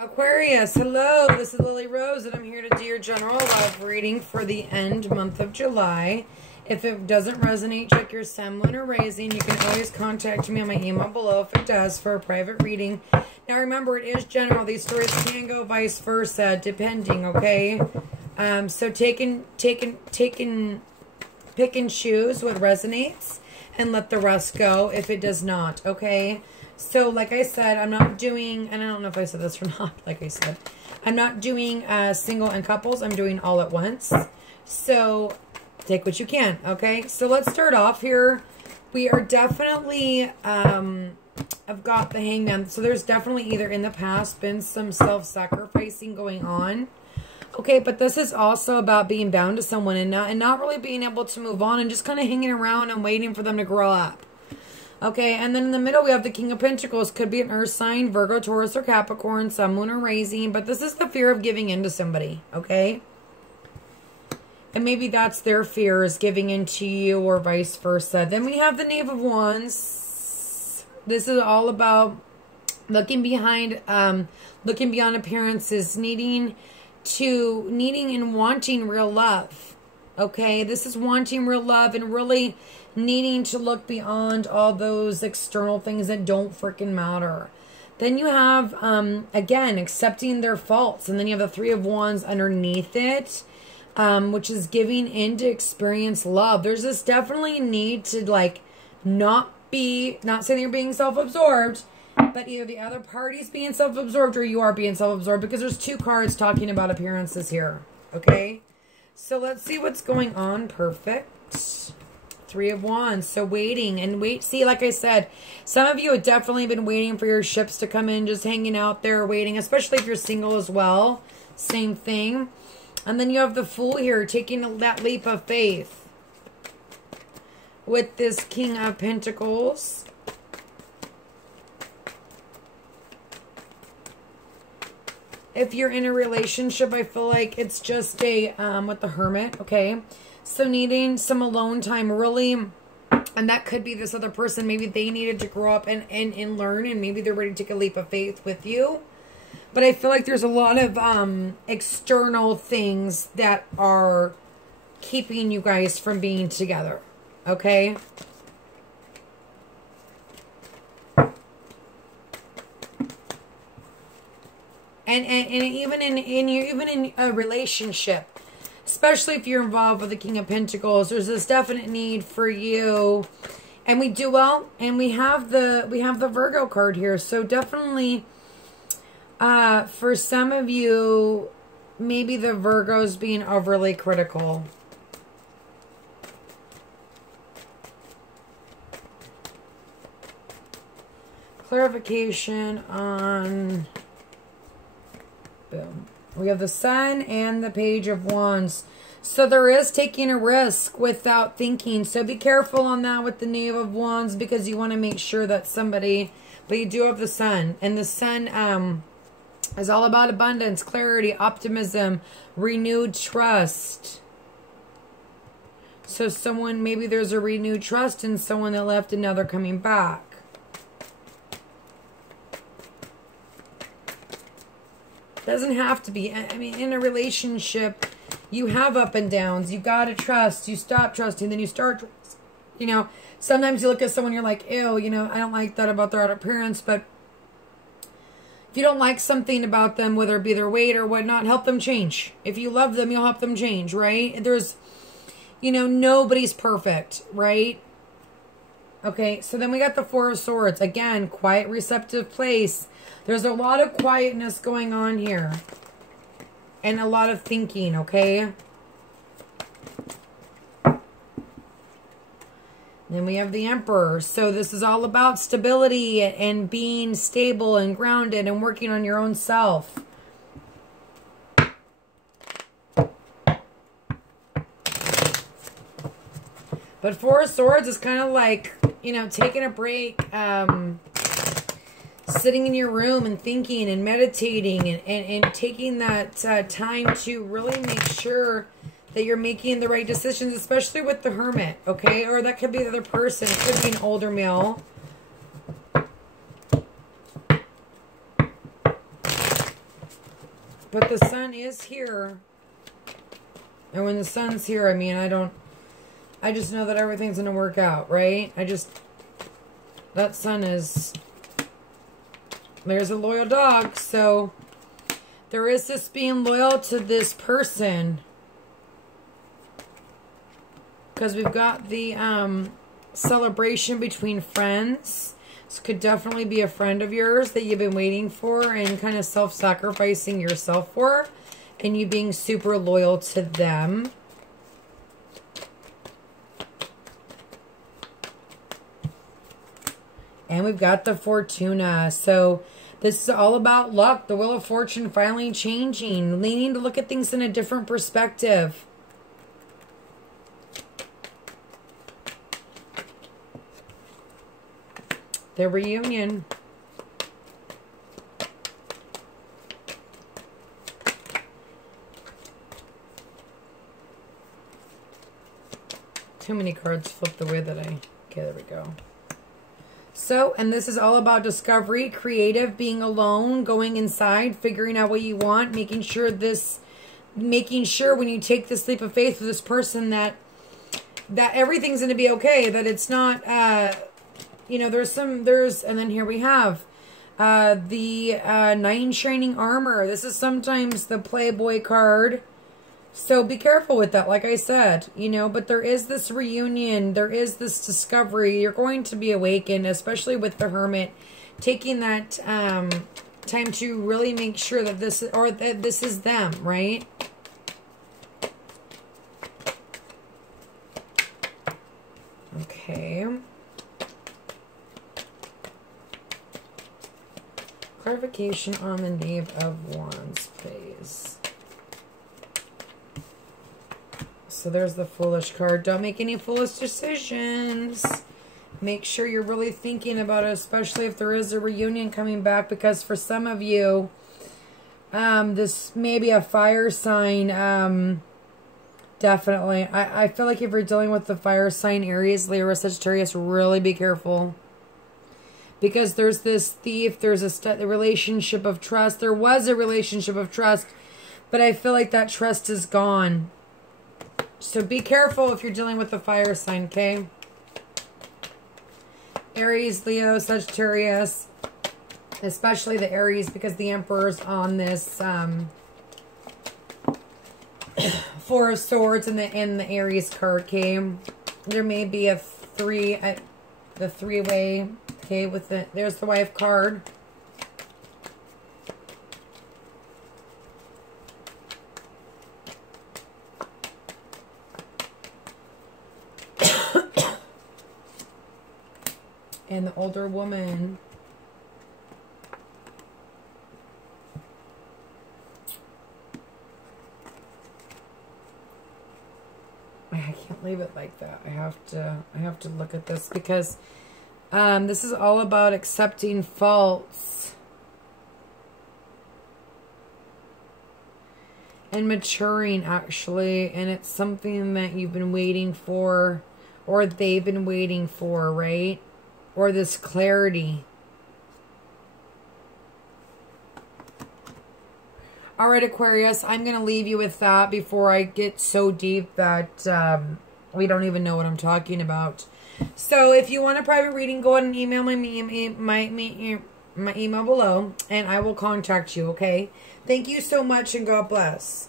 Aquarius, hello, this is Lily Rose, and I'm here to do your general love reading for the end month of July. If it doesn't resonate, check your sun, moon, or rising. You can always contact me on my email below if it does for a private reading. Now remember, it is general. These stories can go vice versa, depending, okay? So pick and choose what resonates and let the rest go if it does not, okay? So, like I said, I'm not doing, and I don't know if I said this or not, like I said, I'm not doing single and couples. I'm doing all at once. So, take what you can, okay? So, let's start off here. We are definitely, I've got the Hangman. So, there's definitely either in the past been some self-sacrificing going on. Okay, but this is also about being bound to someone and not really being able to move on and just kind of hanging around and waiting for them to grow up. Okay, and then in the middle we have the King of Pentacles. Could be an earth sign, Virgo, Taurus, or Capricorn, sun, moon, or rising. But this is the fear of giving in to somebody, okay? And maybe that's their fear, is giving in to you or vice versa. Then we have the Knave of Wands. This is all about looking beyond appearances, needing and wanting real love. Okay, this is wanting real love and really needing to look beyond all those external things that don't freaking matter. Then you have, again, accepting their faults. And then you have the Three of Wands underneath it, which is giving in to experience love. There's this definitely need to, like, not saying you're being self-absorbed, but either the other party's being self-absorbed or you are being self-absorbed, because there's two cards talking about appearances here, okay? So let's see what's going on. Perfect. Three of Wands. So waiting and wait. See, like I said, some of you have definitely been waiting for your ships to come in, just hanging out there waiting, especially if you're single as well. Same thing. And then you have the Fool here, taking that leap of faith with this King of Pentacles. If you're in a relationship, I feel like it's just a, with the Hermit, okay? So needing some alone time, really, and that could be this other person. Maybe they needed to grow up and learn, and maybe they're ready to take a leap of faith with you. But I feel like there's a lot of external things that are keeping you guys from being together, okay? And even in a relationship, especially if you're involved with the King of Pentacles, there's this definite need for you. And we do well, and we have the Virgo card here. So definitely, for some of you, maybe the Virgo's being overly critical. Clarification on... Boom. We have the Sun and the Page of Wands. So there is taking a risk without thinking. So be careful on that with the Knave of Wands, because you want to make sure that somebody... But you do have the Sun. And the Sun is all about abundance, clarity, optimism, renewed trust. So someone... Maybe there's a renewed trust in someone that left and now they're coming back. Doesn't have to be. I mean, in a relationship, you have up and downs. You got to trust. You stop trusting, then you start, you know, sometimes you look at someone, you're like, ew, you know, I don't like that about their outer appearance. But if you don't like something about them, whether it be their weight or whatnot, help them change. If you love them, you'll help them change, right? There's, you know, nobody's perfect, right? Okay, so then we got the Four of Swords. Again, quiet, receptive place. There's a lot of quietness going on here. And a lot of thinking, okay? Then we have the Emperor. So this is all about stability and being stable and grounded and working on your own self. But Four of Swords is kind of like, you know, taking a break, sitting in your room and thinking and meditating and taking that time to really make sure that you're making the right decisions, especially with the Hermit, okay? Or that could be the other person. It could be an older male. But the sun is here. And when the sun's here, I mean, I just know that everything's going to work out, right? That sun is, there's a loyal dog. So there is this being loyal to this person. Because we've got the celebration between friends. This could definitely be a friend of yours that you've been waiting for and kind of self-sacrificing yourself for. And you being super loyal to them. And we've got the Fortuna. So this is all about luck. The Wheel of Fortune finally changing. Leaning to look at things in a different perspective. Their reunion. Too many cards flipped the way that okay, there we go. So, and this is all about discovery, creative, being alone, going inside, figuring out what you want, making sure when you take this leap of faith with this person that everything's going to be okay, that it's not, you know, and then here we have the Knight in Shining Armor. This is sometimes the Playboy card. So be careful with that, like I said, you know, but there is this reunion. There is this discovery. You're going to be awakened, especially with the Hermit, taking that time to really make sure that this is them, right? Okay. Clarification on the Knave of Wands, please. So there's the Foolish card. Don't make any foolish decisions. Make sure you're really thinking about it, especially if there is a reunion coming back, because for some of you, this may be a fire sign. Definitely. I feel like if you're dealing with the fire sign, Aries, Libra, Sagittarius, really be careful. Because there's this thief, there's a relationship of trust. There was a relationship of trust, but I feel like that trust is gone. So be careful if you're dealing with the fire sign, okay? Aries, Leo, Sagittarius, especially the Aries, because the Emperor's on this Four of Swords in the Aries card, okay? There may be the three-way, okay, with there's the Wife card. And the older woman. I can't leave it like that. I have to look at this because this is all about accepting faults and maturing, actually, and it's something that you've been waiting for, or they've been waiting for, right? Or this clarity. All right, Aquarius, I'm going to leave you with that before I get so deep that we don't even know what I'm talking about. So if you want a private reading, go ahead and email my email below, and I will contact you, okay? Thank you so much, and God bless.